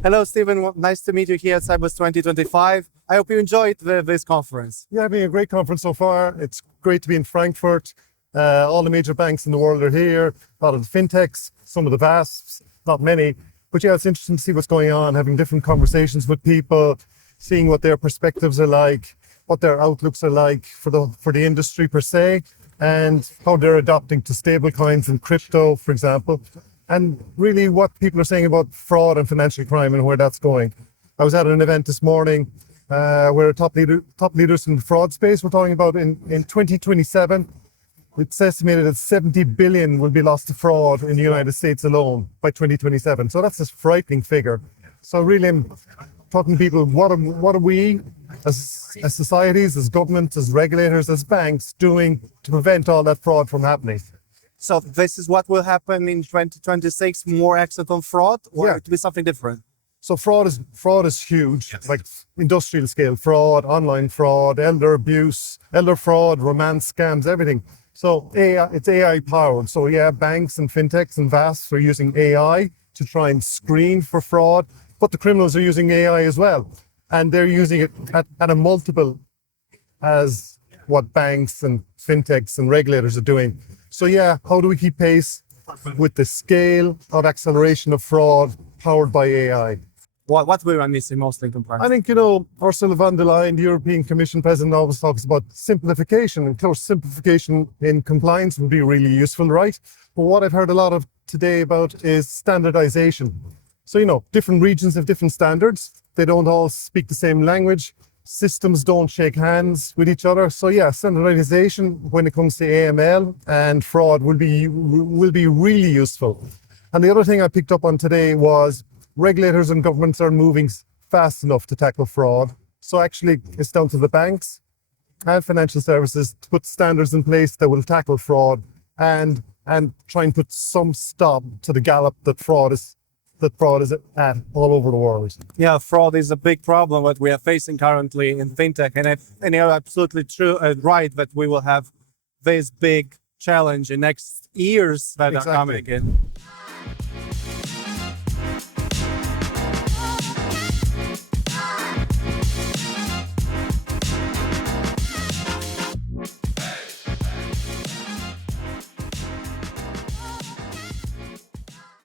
Hello, Stephen. Nice to meet you here at Sibos 2025. I hope you enjoyed this conference. Yeah, having a great conference so far. It's great to be in Frankfurt. All the major banks in the world are here. A lot of the fintechs, some of the VASPs, not many. But yeah, it's interesting to see what's going on, having different conversations with people, seeing what their perspectives are like, what their outlooks are like for the industry per se, and how they're adapting to stable coins and crypto, for example, and really what people are saying about fraud and financial crime and where that's going. I was at an event this morning where top leaders in the fraud space were talking about in 2027, it's estimated that 70 billion will be lost to fraud in the United States alone by 2027. So that's a frightening figure. So really I'm talking to people, what are we as societies, as governments, as regulators, as banks doing to prevent all that fraud from happening? So this is what will happen in 2026, more action on fraud, or it will be something different? So fraud is huge, like industrial scale fraud, online fraud, elder abuse, elder fraud, romance scams, everything. So it's AI powered. So yeah, banks and fintechs and VASPs are using AI to try and screen for fraud, but the criminals are using AI as well. And they're using it at a multiple as what banks and fintechs and regulators are doing. So yeah, how do we keep pace with the scale of acceleration of fraud powered by AI? What we are missing most in comparison? I think, Ursula von der Leyen, the European Commission president, always talks about simplification. And of course, simplification in compliance would be really useful, right? But what I've heard a lot of today about is standardization. So, different regions have different standards. They don't all speak the same language. Systems don't shake hands with each other. So yeah, standardization when it comes to AML and fraud will be really useful. And the other thing I picked up on today was regulators and governments are moving fast enough to tackle fraud. So actually it's down to the banks and financial services to put standards in place that will tackle fraud and try and put some stop to the gallop that fraud is at all over the world. Yeah, fraud is a big problem that we are facing currently in fintech, and you're absolutely true, right, that we will have this big challenge in next years that are coming in.